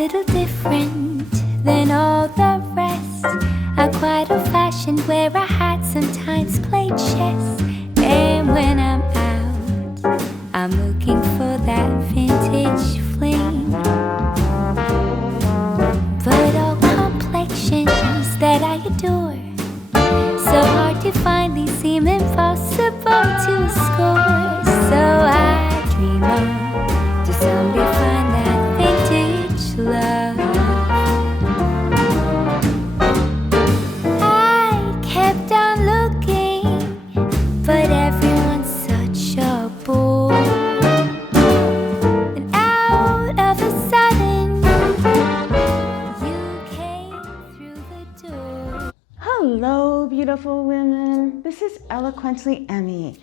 little different than all the rest. I'm quite old-fashioned, wear a hat, sometimes play chess. And when I'm out, I'm looking for that vintage fling. But all complexions that I adore, so hard to find, these seem impossible to score. So I dream on to someday find that vintage love. I kept on looking, but everyone's such a bore. And out of a sudden, you came through the door. Hello, beautiful women. This is Eloquently Emmie,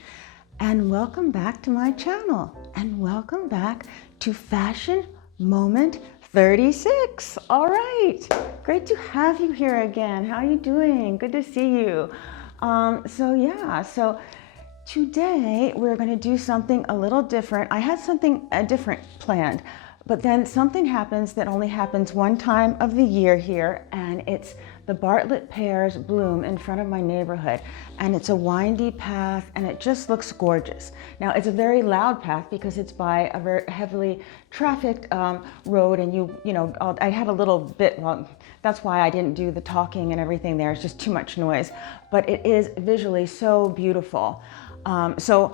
and welcome back to my channel, and welcome back to Fashion Moment 36. All right, great to have you here again. How are you doing? Good to see you. So today we're going to do something a little different. I had something different planned, but then something happens that only happens one time of the year here, and it's the Bartlett pears bloom in front of my neighborhood, and it's a windy path, and it just looks gorgeous. Now, it's a very loud path because it's by a very heavily trafficked road, and you know, I had a little bit, well, that's why I didn't do the talking and everything there. It's just too much noise, but it is visually so beautiful. So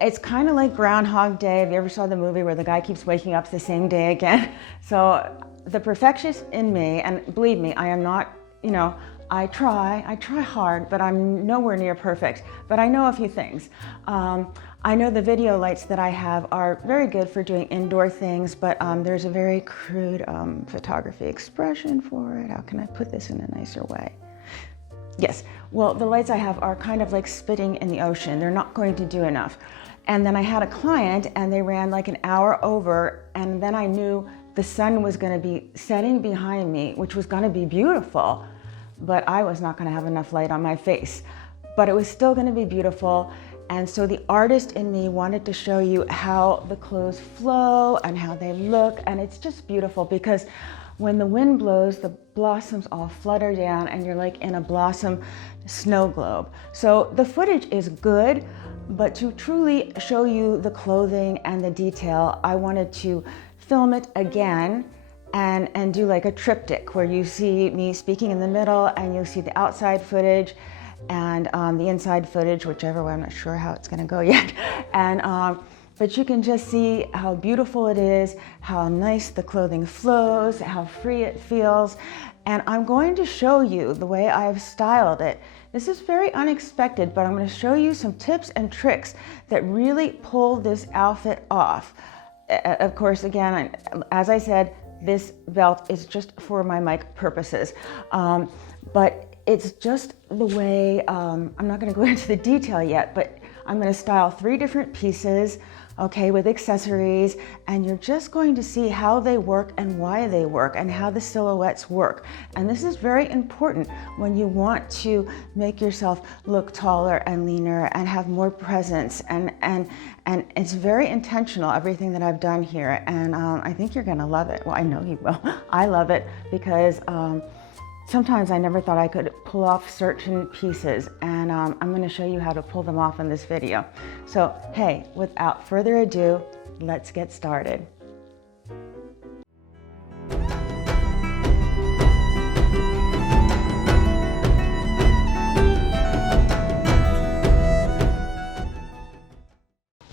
it's kind of like Groundhog Day. If you ever saw the movie where the guy keeps waking up the same day again? So the perfectionist in me, and believe me, I am not, you know, I try hard, but I'm nowhere near perfect. But I know a few things. I know the video lights that I have are very good for doing indoor things, but there's a very crude photography expression for it. How can I put this in a nicer way? Yes, well, the lights I have are kind of like spitting in the ocean. They're not going to do enough. And then I had a client and they ran like an hour over, and then I knew the sun was going to be setting behind me, which was going to be beautiful, but I was not going to have enough light on my face. But it was still going to be beautiful. And so the artist in me wanted to show you how the clothes flow and how they look. And it's just beautiful because when the wind blows, the blossoms all flutter down and you're like in a blossom snow globe. So the footage is good, but to truly show you the clothing and the detail, I wanted to film it again and do like a triptych where you see me speaking in the middle and you'll see the outside footage and the inside footage, whichever way. I'm not sure how it's going to go yet. And but you can just see how beautiful it is, how nice the clothing flows, how free it feels. And I'm going to show you the way I've styled it. This is very unexpected, but I'm going to show you some tips and tricks that really pull this outfit off. Of course, again, as I said, this belt is just for my mic purposes. But it's just the way, I'm not going to go into the detail yet, but I'm going to style 3 different pieces, okay, with accessories, and you're just going to see how they work and why they work and how the silhouettes work. And this is very important when you want to make yourself look taller and leaner and have more presence, and it's very intentional, everything that I've done here, and I think you're gonna love it. Well, I know you will. I love it because sometimes I never thought I could pull off certain pieces, and I'm going to show you how to pull them off in this video. So, hey, without further ado, let's get started.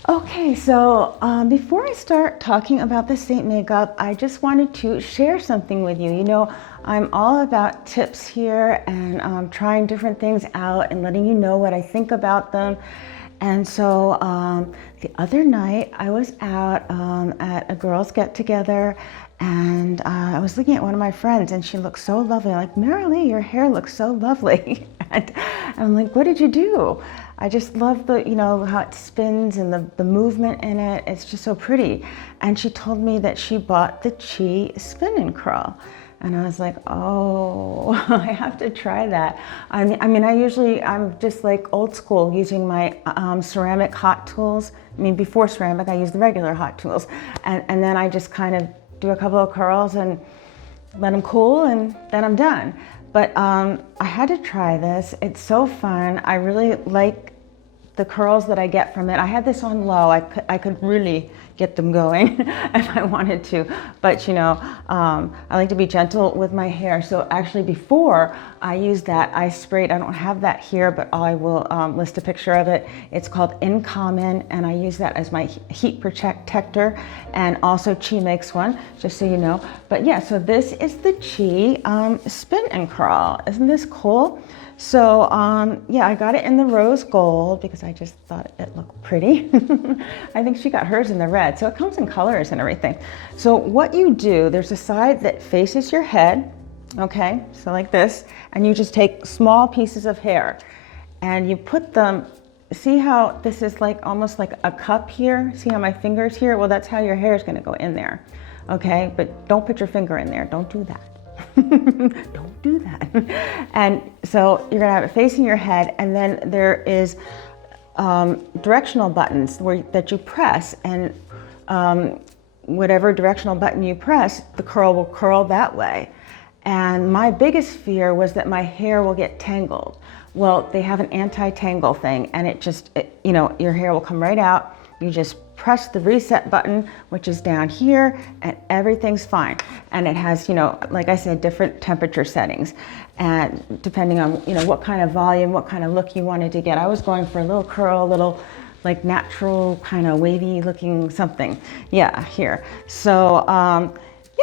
Okay, so before I start talking about the SEINT Makeup, I just wanted to share something with you. You know, I'm all about tips here and trying different things out and letting you know what I think about them. And so the other night I was out at a girls' get-together, and I was looking at one of my friends and she looked so lovely. I'm like, Marilee, your hair looks so lovely. And I'm like, what did you do? I just love the, you know, how it spins and the movement in it. It's just so pretty. And she told me that she bought the Chi Spin and Curl. And I was like, oh, I have to try that. I'm just like old school, using my ceramic hot tools. I mean, before ceramic, I used the regular hot tools. And then I just kind of do a couple of curls and let them cool, and then I'm done. But I had to try this. It's so fun. I really like the curls that I get from it. I had this on low. I could really get them going if I wanted to. But you know, I like to be gentle with my hair. So actually before I used that, I sprayed, I don't have that here, but I will list a picture of it. It's called In Common, and I use that as my heat protector. And also Chi makes one, just so you know. But yeah, so this is the Chi Spin and Curl. Isn't this cool? So yeah, I got it in the rose gold because I just thought it looked pretty. I think she got hers in the red, so it comes in colors and everything. So what you do, there's a side that faces your head, okay, so like this, and you just take small pieces of hair and you put them, see how this is like almost like a cup here? See how my finger's here? Well, that's how your hair is gonna go in there, okay? But don't put your finger in there, don't do that. Don't do that. And so you're gonna have it facing your head, and then there is directional buttons that you press, and whatever directional button you press, the curl will curl that way. And my biggest fear was that my hair will get tangled. Well, they have an anti-tangle thing, and you know, your hair will come right out. You just press the reset button, which is down here, and everything's fine. And it has, you know, like I said, different temperature settings, and depending on, you know, what kind of volume, what kind of look you wanted to get. I was going for a little curl, a little like natural kind of wavy looking something. Yeah, here. So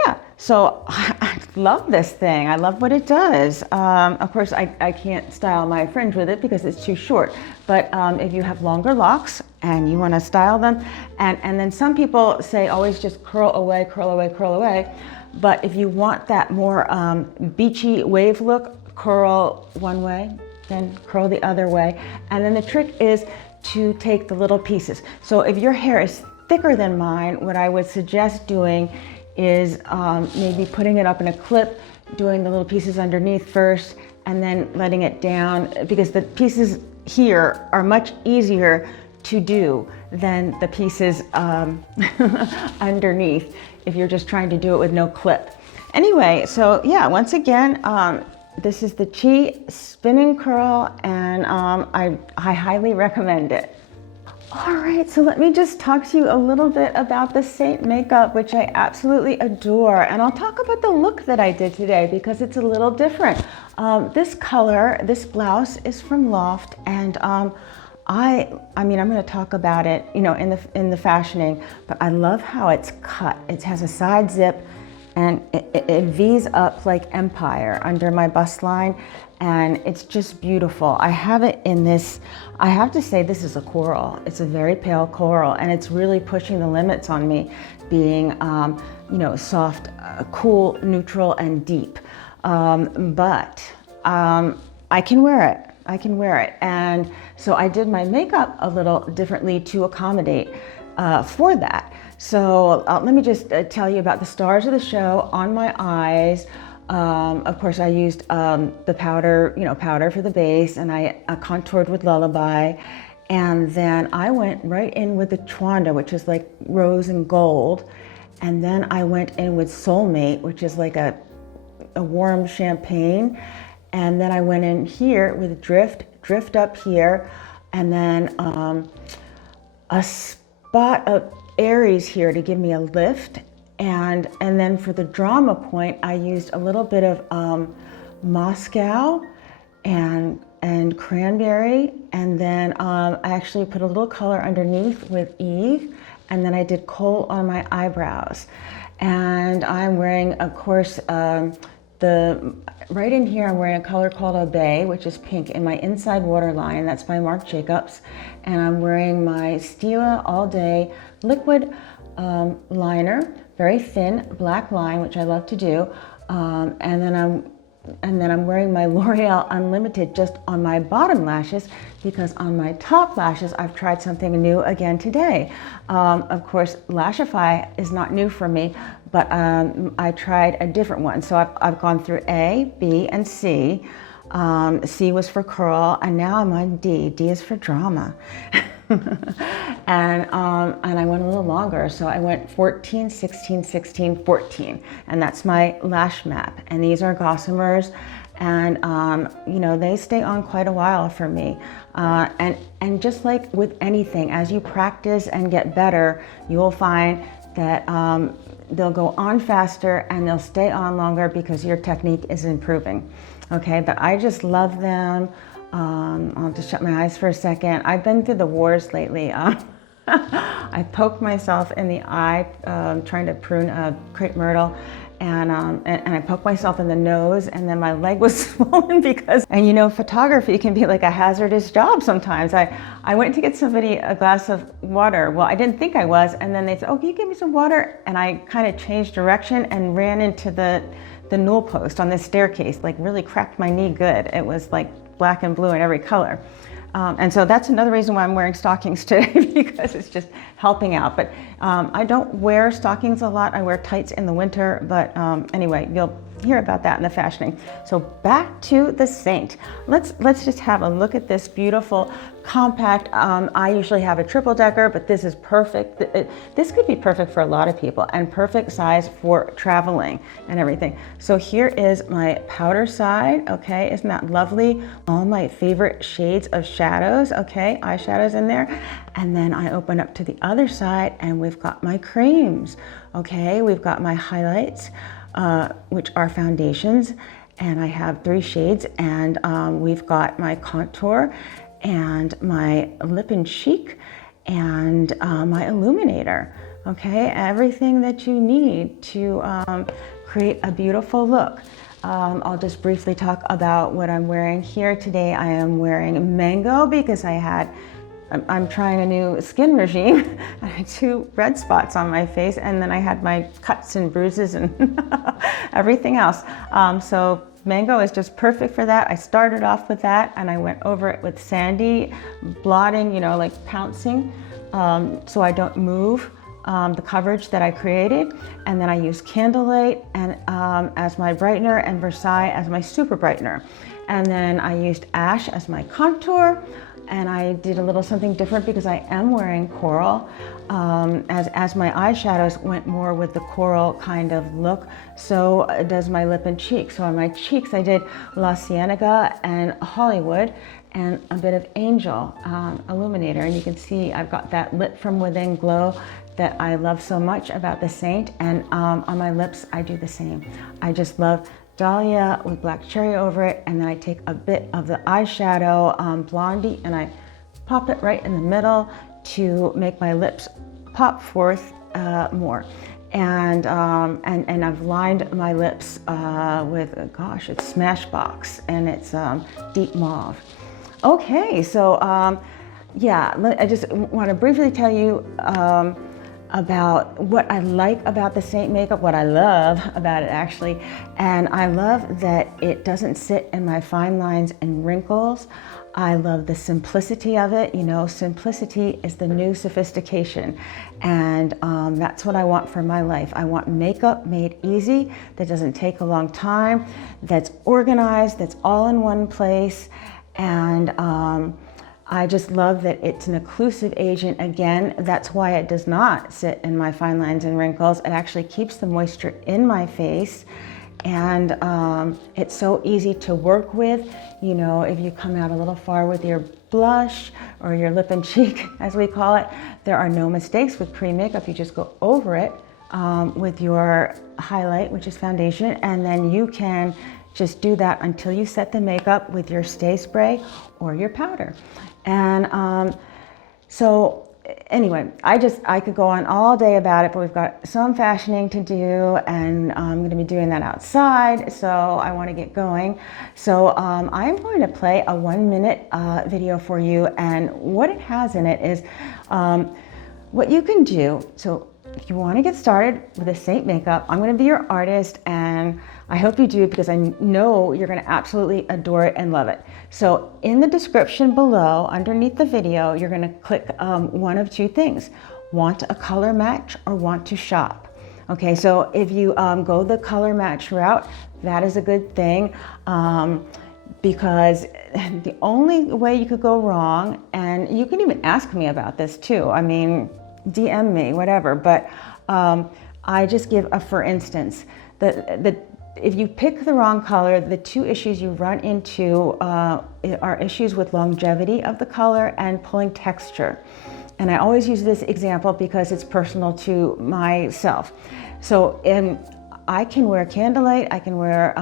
yeah, so I love this thing. I love what it does. Of course, I can't style my fringe with it because it's too short. But if you have longer locks and you want to style them, and then some people say always just curl away, curl away, curl away. But if you want that more beachy wave look, curl one way, then curl the other way. And then the trick is to take the little pieces. So if your hair is thicker than mine, what I would suggest doing is maybe putting it up in a clip, doing the little pieces underneath first, and then letting it down, because the pieces here are much easier to do than the pieces underneath if you're just trying to do it with no clip. Anyway, so yeah, once again, this is the Chi Spinning Curl, and I highly recommend it. All right, so let me just talk to you a little bit about the SEINT Makeup, which I absolutely adore. And I'll talk about the look that I did today because it's a little different. This color, this blouse is from Loft, and I mean, I'm gonna talk about it, you know, in the fashioning, but I love how it's cut. It has a side zip, and it V's up like Empire under my bust line, and it's just beautiful. I have it in this, I have to say this is a coral. It's a very pale coral, and it's really pushing the limits on me being, you know, soft, cool, neutral, and deep. But I can wear it. I can wear it. And so I did my makeup a little differently to accommodate for that. So let me just tell you about the stars of the show on my eyes. Of course, I used the powder, you know, powder for the base, and I contoured with Lullaby. And then I went right in with the Twanda, which is like rose and gold. And then I went in with Soulmate, which is like a warm champagne. And then I went in here with drift up here, and then a spot of Aries here to give me a lift. And then for the drama point, I used a little bit of Moscow and cranberry, and then I actually put a little color underneath with Eve, and then I did kohl on my eyebrows. And I'm wearing, of course, right in here, I'm wearing a color called Obey, which is pink, in my inside waterline. That's by Marc Jacobs. And I'm wearing my Stila All Day liquid liner, very thin black line, which I love to do. And then I'm wearing my L'Oreal Unlimited just on my bottom lashes, because on my top lashes, I've tried something new again today. Of course, Lashify is not new for me, but I tried a different one. So I've gone through A, B, and C. C was for curl, and now I'm on D. D is for drama. And I went a little longer, so I went 14, 16, 16, 14, and that's my lash map. And these are Gossamers, and you know, they stay on quite a while for me. And just like with anything, as you practice and get better, you will find that they'll go on faster and they'll stay on longer because your technique is improving. Okay, but I just love them. I'll just shut my eyes for a second. I've been through the wars lately. I poked myself in the eye trying to prune a crepe myrtle, and I poked myself in the nose, and then my leg was swollen because, and you know, photography can be like a hazardous job sometimes. I went to get somebody a glass of water. Well, I didn't think I was, and then they said, oh, can you give me some water? And I kind of changed direction and ran into the newel post on this staircase, like really cracked my knee good. It was like black and blue in every color. And so that's another reason why I'm wearing stockings today, because it's just helping out. But I don't wear stockings a lot. I wear tights in the winter, but anyway, you'll hear about that in the fashioning. So back to the Saint. Let's just have a look at this beautiful compact. I usually have a triple decker, but this is perfect. This could be perfect for a lot of people, and perfect size for traveling and everything. So here is my powder side. Okay, isn't that lovely? All my favorite shades of shadows. Okay, eyeshadows in there. And then I open up to the other side and we've got my creams. Okay, we've got my highlights, which are foundations, and I have 3 shades, and we've got my contour and my lip and cheek and my illuminator. Okay, everything that you need to create a beautiful look. I'll just briefly talk about what I'm wearing here today. I am wearing Mango because I'm trying a new skin regime. I had 2 red spots on my face, and then I had my cuts and bruises and everything else. So Mango is just perfect for that. I started off with that, and I went over it with Sandy, blotting, you know, like pouncing, so I don't move the coverage that I created. And then I used Candlelight and as my brightener, and Versailles as my super brightener. And then I used Ash as my contour. And I did a little something different because I am wearing coral, as my eyeshadows went more with the coral kind of look. So does my lip and cheek. So on my cheeks I did La Cienega and Hollywood and a bit of Angel Illuminator. And you can see I've got that lit from within glow that I love so much about the Saint. And on my lips I do the same. I just love Dahlia with black cherry over it, and then I take a bit of the eyeshadow Blondie and I pop it right in the middle to make my lips pop forth more. And I've lined my lips with, gosh, it's Smashbox, and it's deep mauve. Okay, so yeah, I just want to briefly tell you about what I like about the Saint makeup, what I love about it actually. And I love that it doesn't sit in my fine lines and wrinkles. I love the simplicity of it. You know, simplicity is the new sophistication. And that's what I want for my life. I want makeup made easy, that doesn't take a long time, that's organized, that's all in one place. And I just love that it's an occlusive agent. Again, that's why it does not sit in my fine lines and wrinkles. It actually keeps the moisture in my face. And it's so easy to work with. You know, if you come out a little far with your blush or your lip and cheek, as we call it, there are no mistakes with pre-makeup. You just go over it with your highlight, which is foundation, and then you can just do that until you set the makeup with your stay spray or your powder. And so anyway, I could go on all day about it, but we've got some fashioning to do, and I'm going to be doing that outside, so I want to get going. So I'm going to play a 1-minute video for you, and what it has in it is what you can do. So if you want to get started with a Saint makeup, I'm going to be your artist, and I hope you do, because I know you're going to absolutely adore it and love it. So in the description below, underneath the video, you're going to click one of 2 things. Want a color match or want to shop. Okay, so if you go the color match route, that is a good thing. because the only way you could go wrong, and you can even ask me about this too, I mean, DM me, whatever, but I just give a for instance. If you pick the wrong color, the two issues you run into are issues with longevity of the color and pulling texture. And I always use this example because it's personal to myself. So I can wear candlelight, I can wear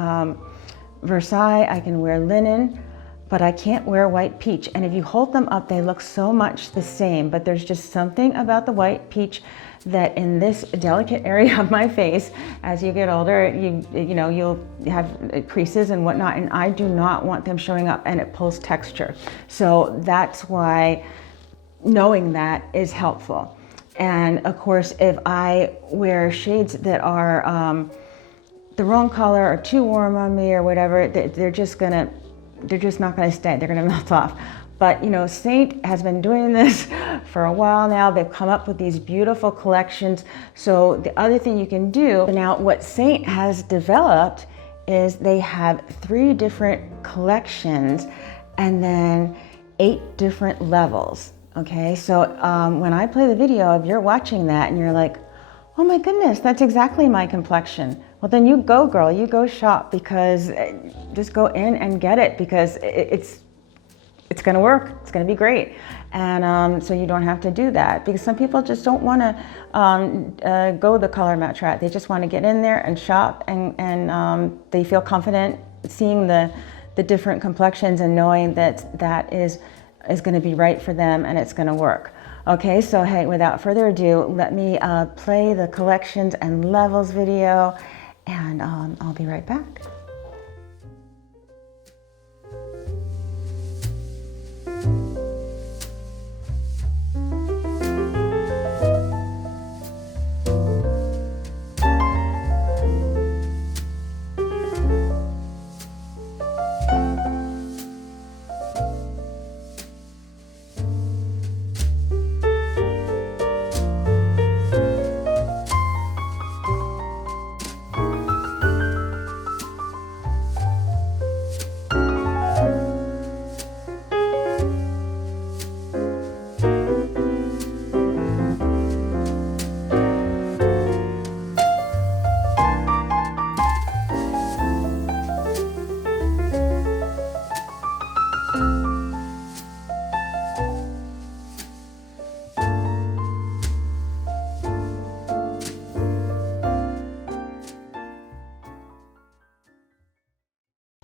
Versailles, I can wear linen, but I can't wear white peach. And if you hold them up, they look so much the same, but there's just something about the white peach that in this delicate area of my face, as you get older, you'll have creases and whatnot, and I do not want them showing up, and it pulls texture. So that's why knowing that is helpful. And of course, if I wear shades that are the wrong color or too warm on me or whatever, they're just not gonna stay, they're gonna melt off. But you know, SEINT has been doing this for a while now. They've come up with these beautiful collections. So the other thing you can do, now what SEINT has developed is they have 3 different collections and then 8 different levels, okay? So when I play the video, if you're watching that and you're like, oh my goodness, that's exactly my complexion. Well, then you go, girl, you go shop, because just go in and get it, because it's gonna work, it's gonna be great. And so you don't have to do that, because some people just don't wanna go the color match route. They just wanna get in there and shop, and they feel confident seeing the different complexions and knowing that is gonna be right for them and it's gonna work. Okay, so hey, without further ado, let me play the collections and levels video, and I'll be right back.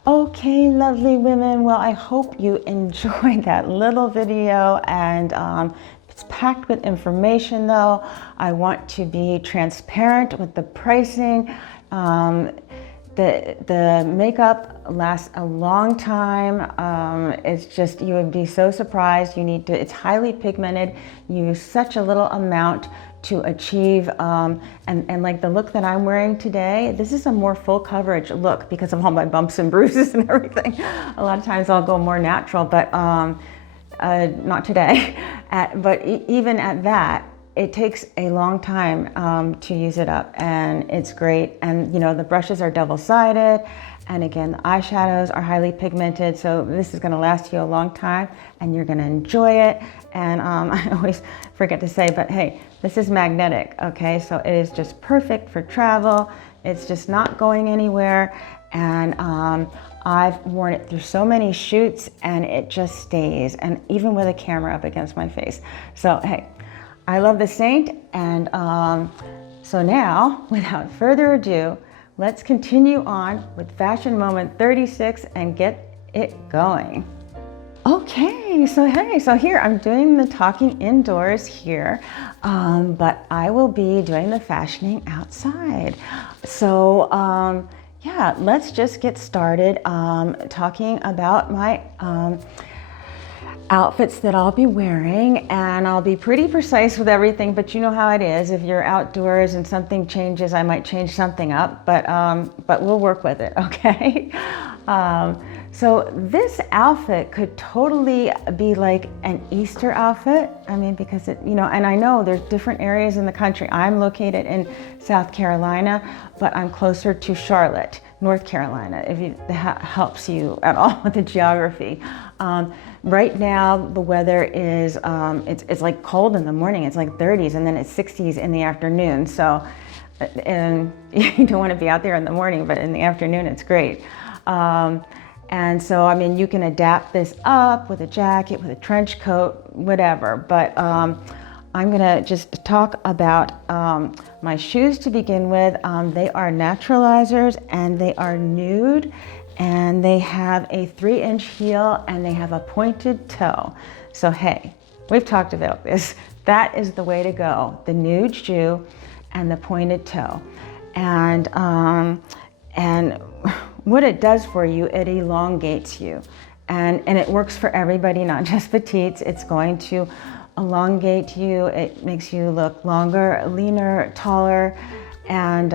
Okay, lovely women. Well, I hope you enjoyed that little video, and it's packed with information though. I want to be transparent with the pricing. The makeup lasts a long time. It's just, you would be so surprised. It's highly pigmented. You use such a little amount to achieve, and like the look that I'm wearing today, this is a more full coverage look because of all my bumps and bruises and everything. A lot of times I'll go more natural, but not today. But even at that, it takes a long time to use it up, and it's great. And you know, the brushes are double-sided, and again, the eyeshadows are highly pigmented, so this is gonna last you a long time and you're gonna enjoy it. And I always forget to say, but hey, this is magnetic, okay? So it is just perfect for travel. It's just not going anywhere. And I've worn it through so many shoots and it just stays, and even with a camera up against my face. So hey, I love the SEINT, and so now, without further ado, let's continue on with Fashion Moment 36 and get it going. Okay, so hey, so here I'm doing the talking indoors here, but I will be doing the fashioning outside. So yeah, let's just get started talking about my outfits that I'll be wearing, and I'll be pretty precise with everything, but you know how it is. If you're outdoors and something changes, I might change something up, but we'll work with it, okay? So this outfit could totally be like an Easter outfit. I mean, because it, and I know there's different areas in the country. I'm located in South Carolina, but I'm closer to Charlotte, North Carolina, if that helps you at all with the geography. Right now, the weather is, it's like cold in the morning. It's like 30s, and then it's 60s in the afternoon. So, and you don't want to be out there in the morning, but in the afternoon, it's great. And so, I mean, you can adapt this up with a jacket, with a trench coat, whatever. But I'm gonna just talk about my shoes to begin with. They are naturalizers and they are nude, and they have a 3-inch heel and they have a pointed toe. So hey, we've talked about this. That is the way to go, the nude shoe and the pointed toe. And what it does for you, it elongates you. And it works for everybody, not just petites. It's going to elongate you. It makes you look longer, leaner, taller. And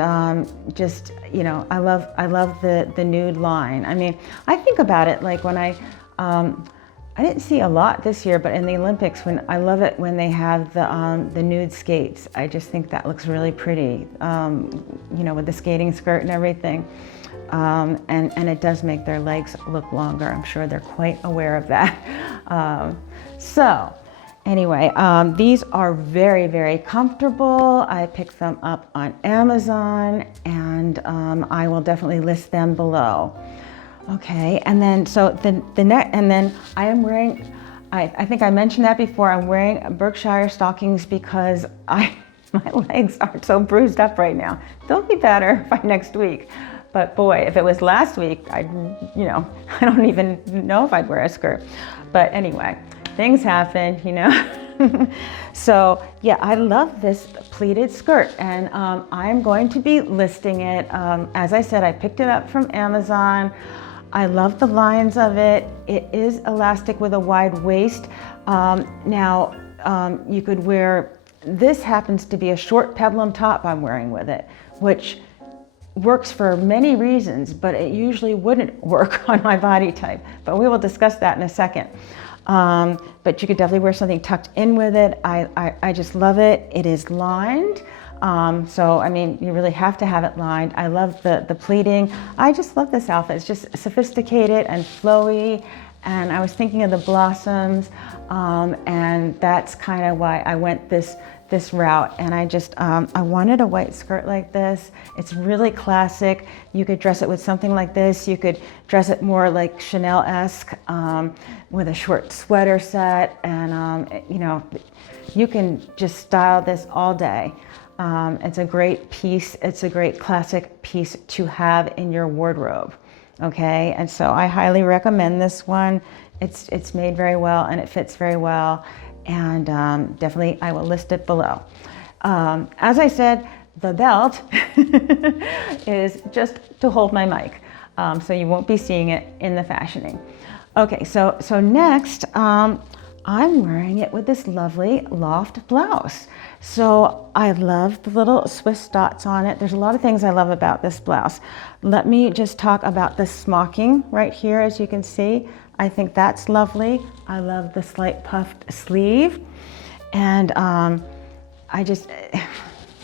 just, I love the nude line. I mean, I think about it like when I didn't see a lot this year, but in the Olympics, I love it when they have the nude skates. I just think that looks really pretty, with the skating skirt and everything. And it does make their legs look longer. I'm sure they're quite aware of that. So anyway, these are very, very comfortable. I picked them up on Amazon, and I will definitely list them below. Okay, and then and then I am wearing, I think I mentioned that before, I'm wearing Berkshire stockings because my legs are so bruised up right now. They'll be better by next week. But boy, if it was last week, I don't even know if I'd wear a skirt. But anyway, things happen, So yeah, I love this pleated skirt, and I'm going to be listing it. As I said, I picked it up from Amazon. I love the lines of it. It is elastic with a wide waist. Now, you could wear, this happens to be a short peplum top I'm wearing with it, which works for many reasons, but it usually wouldn't work on my body type. But we will discuss that in a second. But you could definitely wear something tucked in with it. I just love it. It is lined. So, I mean, you really have to have it lined. I love the pleating. I just love this outfit. It's just sophisticated and flowy. And I was thinking of the blossoms, and that's kind of why I went this route. And I wanted a white skirt like this. It's really classic. You could dress it with something like this. You could dress it more like Chanel-esque, with a short sweater set. And, you can just style this all day. It's a great piece. It's a great classic piece to have in your wardrobe. Okay, and so I highly recommend this one. It's made very well and it fits very well, and definitely I will list it below. As I said, the belt is just to hold my mic, so you won't be seeing it in the fashioning. Okay, so next, I'm wearing it with this lovely loft blouse. So I love the little Swiss dots on it. There's a lot of things I love about this blouse. Let me just talk about the smocking right here, as you can see. I think that's lovely. I love the slight puffed sleeve. And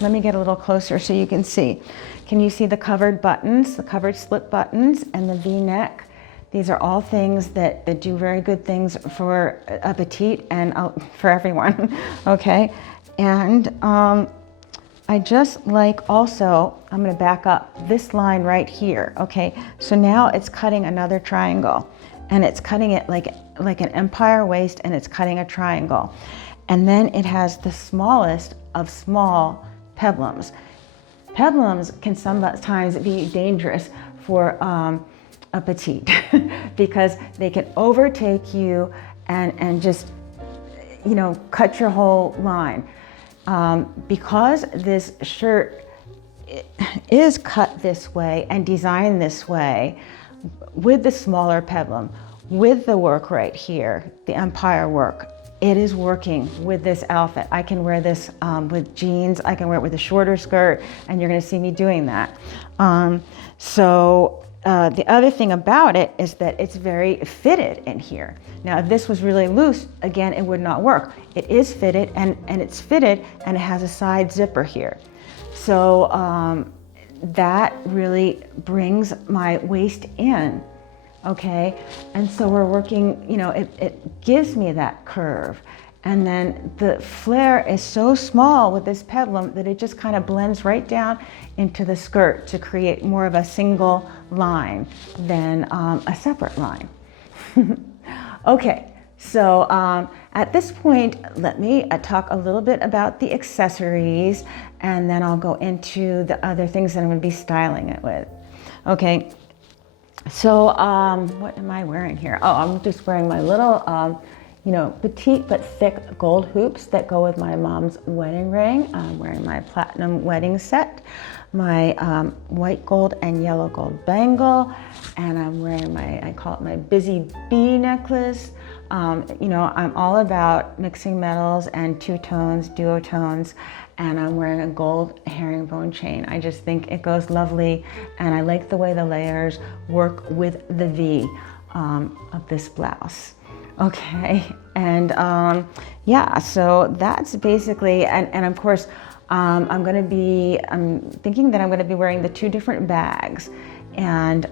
let me get a little closer so you can see. Can you see the covered buttons, the covered slip buttons, and the V-neck? These are all things that do very good things for a petite and for everyone, okay? And I just like also, I'm gonna back up this line right here, okay? So now it's cutting another triangle, and it's cutting it like an empire waist, and it's cutting a triangle. And then it has the smallest of small peplums. Peplums can sometimes be dangerous for a petite because they can overtake you and just, cut your whole line. Because this shirt is cut this way and designed this way, with the smaller peplum, with the work right here, the empire work, it is working with this outfit. I can wear this with jeans, I can wear it with a shorter skirt, and you're gonna see me doing that. the other thing about it is that it's very fitted in here. Now, if this was really loose, again, it would not work. It is fitted, and it's fitted, and it has a side zipper here. So that really brings my waist in, okay? And so we're working, you know, it gives me that curve. And then the flare is so small with this peplum that it just kind of blends right down into the skirt to create more of a single line than a separate line. Okay, so at this point, let me talk a little bit about the accessories, and then I'll go into the other things that I'm going to be styling it with. Okay, so what am I wearing here? Oh, I'm just wearing my little you know, petite but thick gold hoops that go with my mom's wedding ring. I'm wearing my platinum wedding set, my white gold and yellow gold bangle, and I'm wearing my, I call it my busy bee necklace. You know, I'm all about mixing metals and two-tones, duotones, and I'm wearing a gold herringbone chain. I just think it goes lovely, and I like the way the layers work with the V of this blouse. Okay, and yeah, so that's basically, and of course, I'm thinking that I'm gonna be wearing the two different bags, and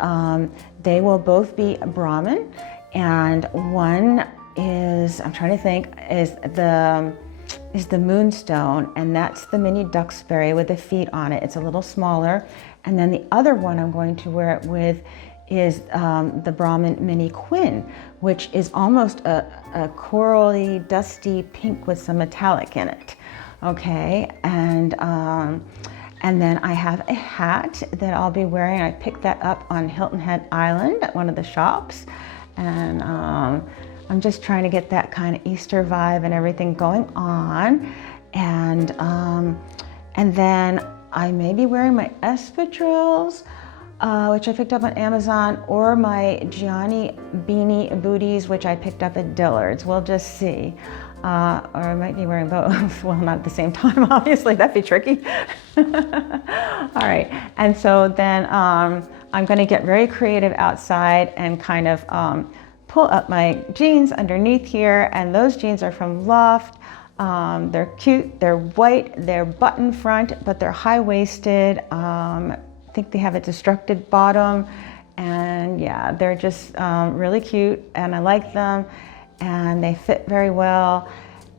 they will both be Brahmin, and one is, I'm trying to think, is the Moonstone, and that's the mini Duxbury with the feet on it. It's a little smaller, and then the other one I'm going to wear it with is the Brahmin Mini Quinn, which is almost a corally, dusty pink with some metallic in it. Okay, and then I have a hat that I'll be wearing. I picked that up on Hilton Head Island at one of the shops, and I'm just trying to get that kind of Easter vibe and everything going on, and then I may be wearing my espadrilles, which I picked up on Amazon, or my Gianni beanie booties, which I picked up at Dillard's. We'll just see. Or I might be wearing both. Well, not at the same time, obviously. That'd be tricky. All right. And so then I'm going to get very creative outside and kind of pull up my jeans underneath here. And those jeans are from Loft. They're cute. They're white. They're button front, but they're high-waisted. I think they have a destructed bottom, and yeah, they're just really cute, and I like them, and they fit very well,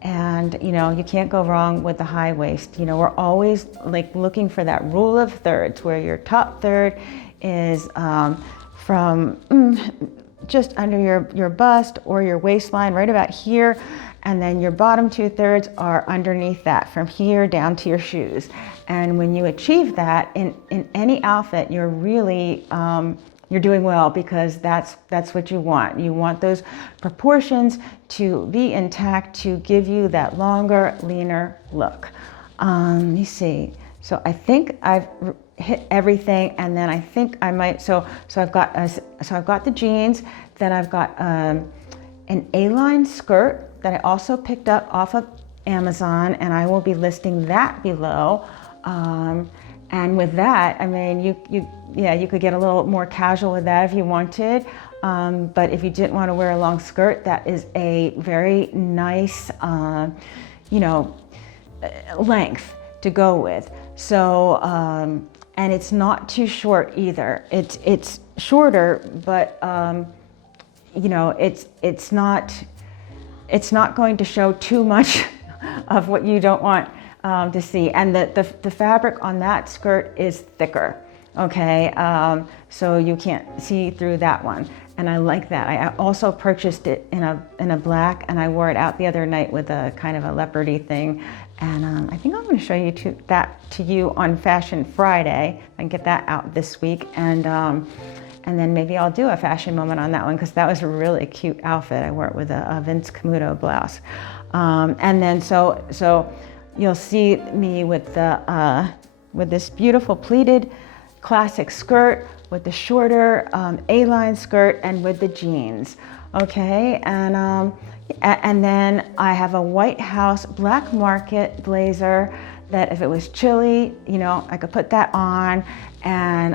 and you know, you can't go wrong with the high waist. You know, we're always like looking for that rule of thirds, where your top third is from just under your bust or your waistline, right about here, and then your bottom 2/3 are underneath that, from here down to your shoes. And when you achieve that in any outfit, you're really you're doing well, because that's what you want. You want those proportions to be intact, to give you that longer, leaner look. Let me see. So I think I've hit everything, and then I think I might. So I've got the jeans. Then I've got an A-line skirt that I also picked up off of Amazon, and I will be listing that below. And with that, I mean, you could get a little more casual with that if you wanted. But if you didn't want to wear a long skirt, that is a very nice, you know, length to go with. So, and it's not too short either. It's shorter, but you know, it's not going to show too much of what you don't want to see. And the fabric on that skirt is thicker, okay? So you can't see through that one. And I like that. I also purchased it in a black, and I wore it out the other night with a kind of a leopardy thing. And I think I'm going to show you that to you on Fashion Friday. I can get that out this week. And then maybe I'll do a fashion moment on that one, because that was a really cute outfit. I wore it with a Vince Camuto blouse. And then so you'll see me with this beautiful pleated classic skirt, with the shorter A-line skirt, and with the jeans. Okay, and then I have a White House black market blazer that if it was chilly, you know, I could put that on, and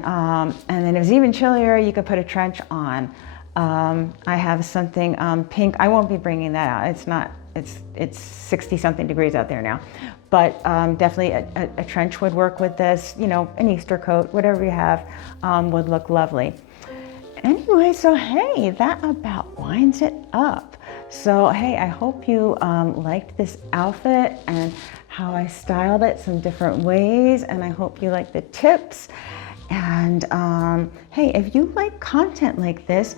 then if it was even chillier, you could put a trench on. I have something pink. I won't be bringing that out. It's not. It's 60 something degrees out there now, but definitely a trench would work with this. You know, an Easter coat, whatever you have, would look lovely. Anyway, so hey, that about winds it up. So hey, I hope you liked this outfit and how I styled it some different ways, and I hope you like the tips. And hey, if you like content like this,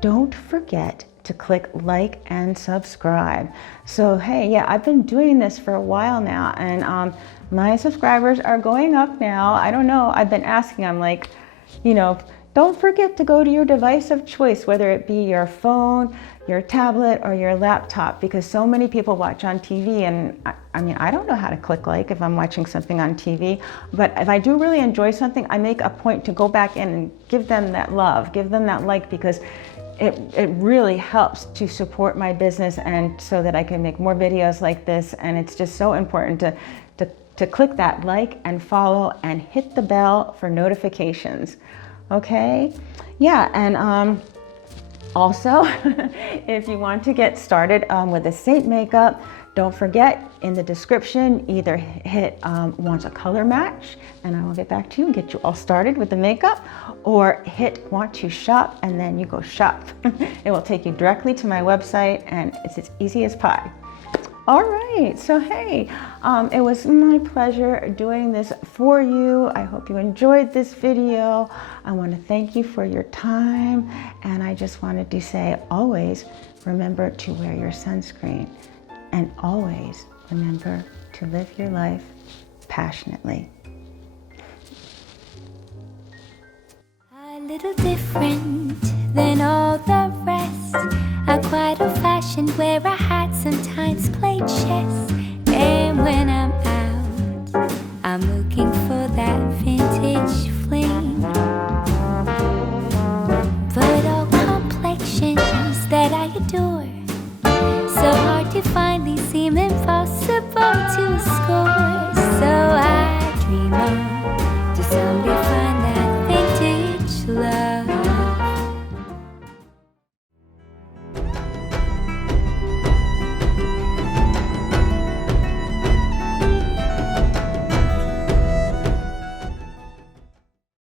don't forget to click like and subscribe. So hey, yeah, I've been doing this for a while now, and my subscribers are going up now. I don't know, I've been asking, I'm like, you know, don't forget to go to your device of choice, whether it be your phone, your tablet, or your laptop, because so many people watch on TV, and I mean, I don't know how to click like if I'm watching something on TV, but if I do really enjoy something, I make a point to go back in and give them that love, give them that like, because it really helps to support my business and so that I can make more videos like this. And it's just so important to click that like and follow and hit the bell for notifications. Okay? Yeah, and also, if you want to get started with the SEINT makeup, don't forget, in the description, either hit want a color match, and I will get back to you and get you all started with the makeup, or hit want to shop, and then you go shop. It will take you directly to my website, and it's as easy as pie. All right, so hey, it was my pleasure doing this for you. I hope you enjoyed this video. I want to thank you for your time, and I just wanted to say, always remember to wear your sunscreen, and always remember to live your life passionately. A little different than all the rest. I'm quite old-fashioned, where I had sometimes played chess.